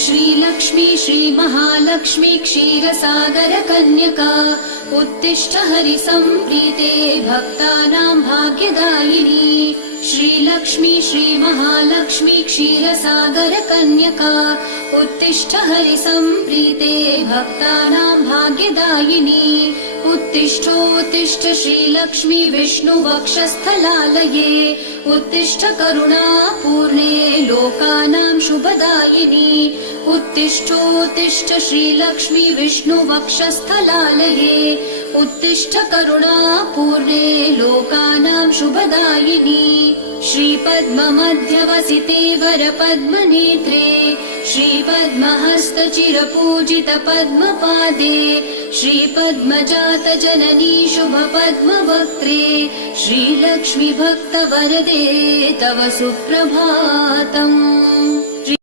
श्रीलक्ष्मी श्रीमहालक्ष्मी क्षीरसागर कन्यका उत्तिष्ठ हरिसम्प्रीते भक्तानां भाग्यदायिनी। श्रीलक्ष्मी श्रीमहालक्ष्मी क्षीरसागर कन्यका उत्तिष्ठ हरिसम्प्रीते भक्तानां भाग्यदायिनी। उत्तिष्ठोत्तिष्ठ श्रीलक्ष्मी विष्णुवक्षस्थलालये उत्तिष्ठ करुणापूर्णे लोकानां शुभदायिनी। उत्तिष्ठोत्तिष्ठ श्रीलक्ष्मी विष्णुवक्षस्थलालये उत्तिष्ठ करुणापूर्णे लोकानां शुभदायिनी। श्रीपद्ममध्यवसिते वरपद्मनेत्रे श्रीपद्महस्तचिरपूजित पद्मपादे श्रीपद्मजात जननी शुभपद्मवक्त्रे श्रीलक्ष्मी भक्तवरदे तव सुप्रभातम्।